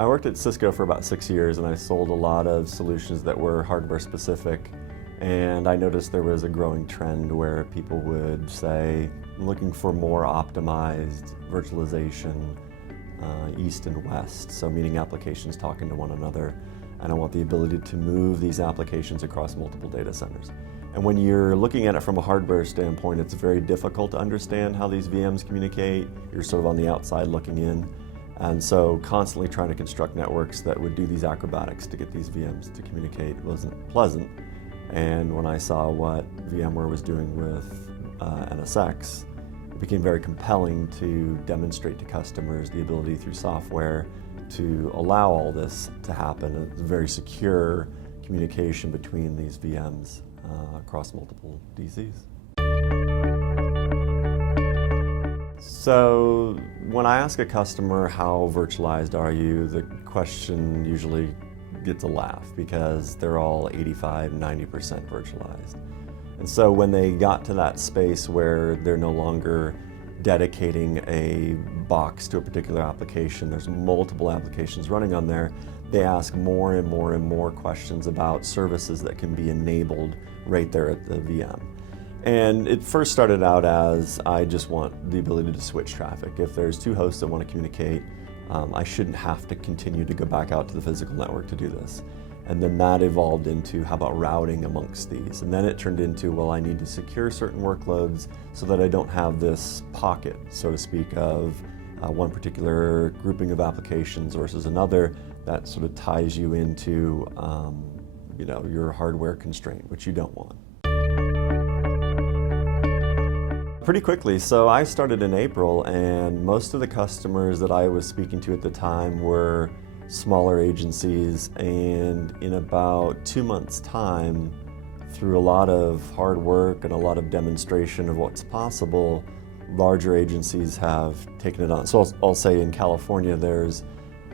I worked at Cisco for about 6 years, and I sold a lot of solutions that were hardware specific. And I noticed there was a growing trend where people would say, I'm looking for more optimized virtualization, east and west, so meaning applications talking to one another. And I want the ability to move these applications across multiple data centers. And when you're looking at it from a hardware standpoint, it's very difficult to understand how these VMs communicate. You're sort of on the outside looking in. And so constantly trying to construct networks that would do these acrobatics to get these VMs to communicate wasn't pleasant. And when I saw what VMware was doing with NSX, it became very compelling to demonstrate to customers the ability through software to allow all this to happen. It's a very secure communication between these VMs across multiple DCs. So when I ask a customer, how virtualized are you, the question usually gets a laugh because they're all 85, 90% virtualized. And so when they got to that space where they're no longer dedicating a box to a particular application, there's multiple applications running on there, they ask more and more and more questions about services that can be enabled right there at the VM. And it first started out as, I just want the ability to switch traffic. If there's two hosts that want to communicate, I shouldn't have to continue to go back out to the physical network to do this. And then that evolved into, how about routing amongst these? And then it turned into, well, I need to secure certain workloads so that I don't have this pocket, so to speak, of one particular grouping of applications versus another that sort of ties you into your hardware constraint, which you don't want. Pretty quickly, so I started in April, and most of the customers that I was speaking to at the time were smaller agencies, and in about 2 months' time, through a lot of hard work and a lot of demonstration of what's possible, larger agencies have taken it on. So I'll say in California, there's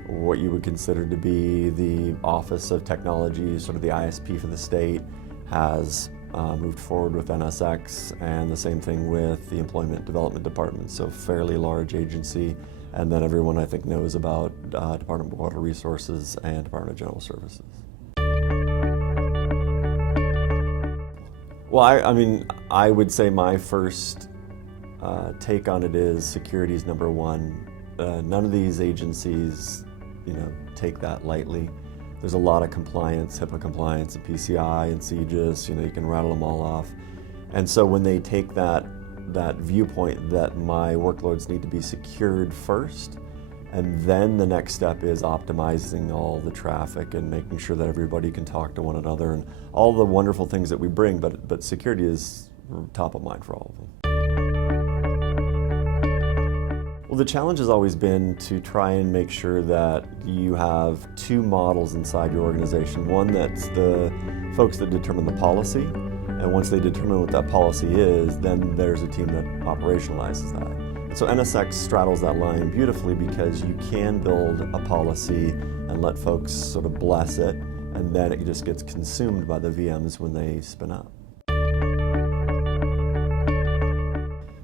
what you would consider to be the Office of Technology, sort of the ISP for the state, has moved forward with NSX, and the same thing with the Employment Development Department, so fairly large agency. And then everyone I think knows about Department of Water Resources and Department of General Services. Well, I would say my first take on it is security is number one. None of these agencies, take that lightly. There's a lot of compliance, HIPAA compliance, and PCI, and CGIS, you can rattle them all off. And so when they take that viewpoint that my workloads need to be secured first, and then the next step is optimizing all the traffic and making sure that everybody can talk to one another and all the wonderful things that we bring, but security is top of mind for all of them. Well, the challenge has always been to try and make sure that you have two models inside your organization. One that's the folks that determine the policy, and once they determine what that policy is, then there's a team that operationalizes that. So NSX straddles that line beautifully because you can build a policy and let folks sort of bless it, and then it just gets consumed by the VMs when they spin up.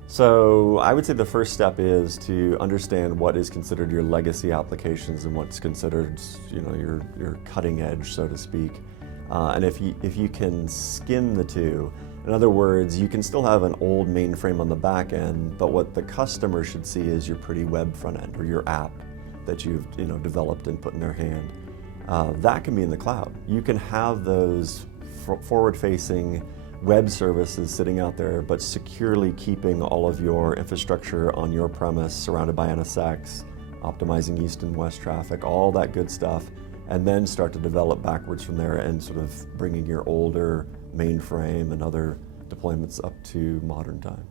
So I would say the first step is to understand what is considered your legacy applications and what's considered, your cutting edge, so to speak. And if you can skin the two, in other words, you can still have an old mainframe on the back end, but what the customer should see is your pretty web front end or your app that you've developed and put in their hand. That can be in the cloud. You can have those forward-facing web services sitting out there, but securely keeping all of your infrastructure on your premise, surrounded by NSX, optimizing east and west traffic, all that good stuff, and then start to develop backwards from there and sort of bringing your older mainframe and other deployments up to modern times.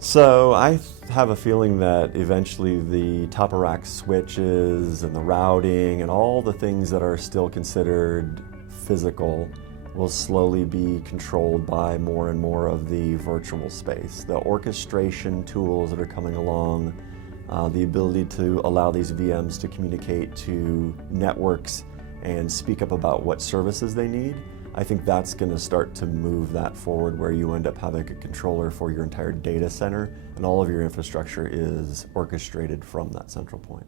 So I have a feeling that eventually the top-of-rack switches and the routing and all the things that are still considered physical will slowly be controlled by more and more of the virtual space. The orchestration tools that are coming along, the ability to allow these VMs to communicate to networks and speak up about what services they need, I think that's going to start to move that forward, where you end up having a controller for your entire data center and all of your infrastructure is orchestrated from that central point.